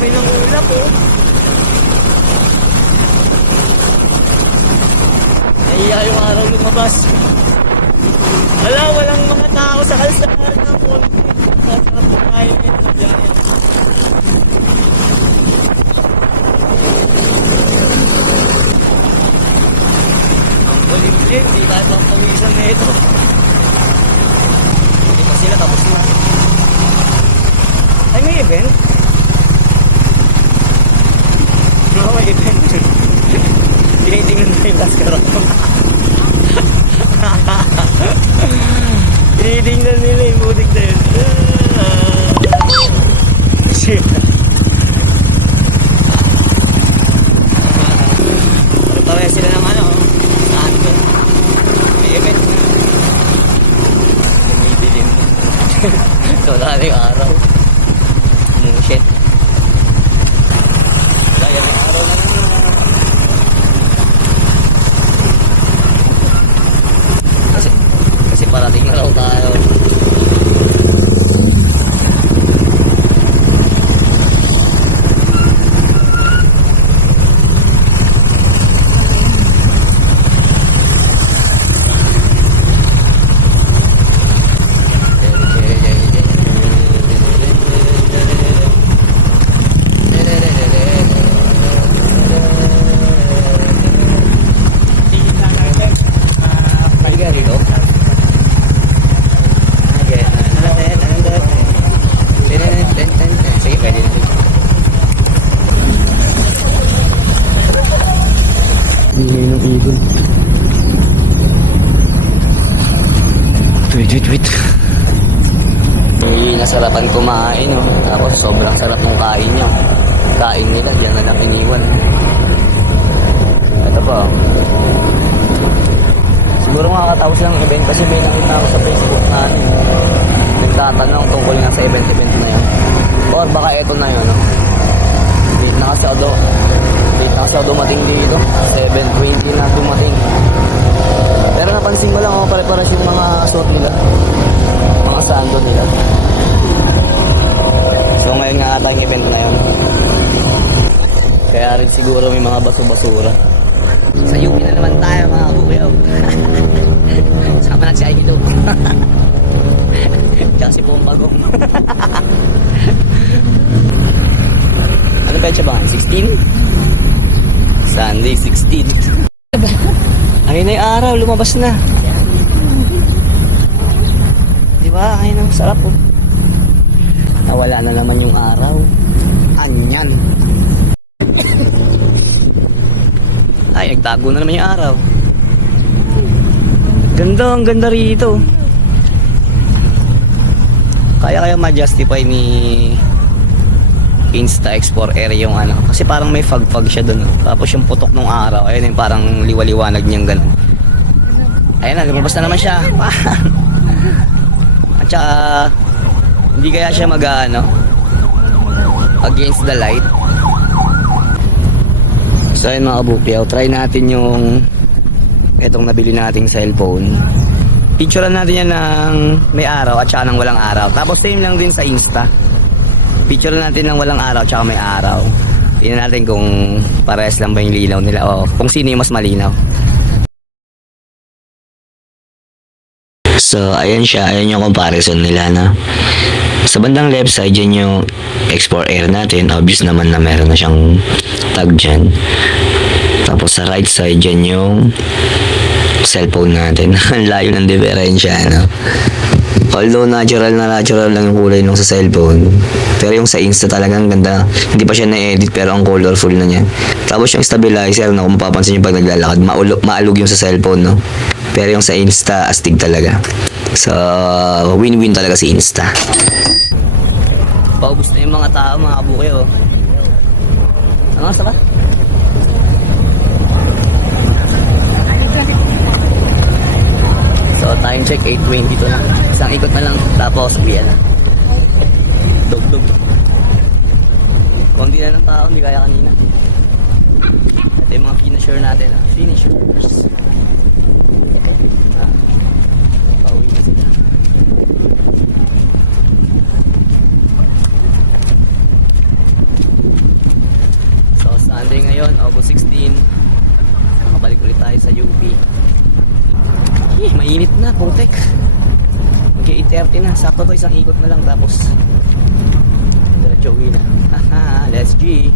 pa rin ang ulap oh. Nahiya yung araw lumabas. Walang mga tao sa kalsada ng konti. Sarap na kayo nito dyan. Ang kulimlim, di ba ito ang pawisan na ito? Hindi pa sila tapos na. Ay, may event? Oo, may event. Tinitingnan na yung last karotong. Tinitingnan nila yung butik na yun. Shit. Tawaya sila ng ano, saan ko? May event na. Tumidilim. So, dahil yung araw. Shit. Dahil yung araw na naman. Kasi parating na raw tayo. Wait. Nasarapan kumain, no? Tapos sobrang sarap ng kain nyo. Kain nila, diyan na lang iniwan. Ito pa. Siguro makakatapos lang ang event kasi may nakita ako sa Facebook na nagtatanong tungkol nga sa event na yun. Or baka ito na yun, no? Late na kasi ako dumating dito. 7:20 na dumating. Pero napansin ko lang, pare-paras yung mga suot nila. Mga sando nila. So ngayon nga ata yung event na yun. Kaya rin siguro may mga baso-basura. Sa UP na naman tayo mga buyaw. Sama na si Aikido. Tsaka si Pumpagong. Ano petsa ba? 16? Sunday 16. Ayun na yung araw, lumabas na. Diba? Ayun ang sarap oh. Nawala na naman yung araw. Anyan. Ay, nagtago na naman yung araw. Ganda, ang ganda rito. Kaya ma-justify ni Insta Explore area yung ano. Kasi parang may fog-fog siya dun. Tapos yung putok ng araw, ayun yung parang liwaliwanag niyang gano'n. Ayun na, lumabas na naman siya. At saka, hindi kaya siya mag-ano, against the light. So ayun mga kabukyaw, try natin yung itong nabili nating cellphone. Picturean natin yan ng may araw at saka ng walang araw. Tapos same lang din sa Insta. Picture natin ng walang araw tsaka may araw. Tingnan natin kung parehas lang ba yung linaw nila o kung sino yung mas malinaw. So ayan siya, ayan yung comparison nila na. Sa bandang left side dyan yung Explore Air natin. Obvious naman na meron na siyang tag dyan. Tapos sa right side dyan yung cellphone natin. Ang layo ng diferensya, no? Although natural lang yung kulay nung sa cellphone, pero yung sa Insta talagang ganda. Hindi pa siya na-edit pero ang colorful na niya. Tapos yung stabilizer, no, kung mapapansin nyo pag naglalakad, maalog yung sa cellphone, no? Pero yung sa Insta, astig talaga. So, win-win talaga si Insta. Paubos na yung mga tao, mga kabukay, oh. Ano oras na ba? So, time check, 8:20 to na. Isang ikot na lang, tapos uwian na. Dog. Kung di na ng tao, hindi kaya kanina. Ito yung mga finisher natin, ah. Finishers. Pauwi na sila. in. Makabalik ulit tayo sa UP. Mainit na, putek. Mag-8:30 na. Sakto to, isang ikot na lang tapos diretso uwi na. Haha, let's G.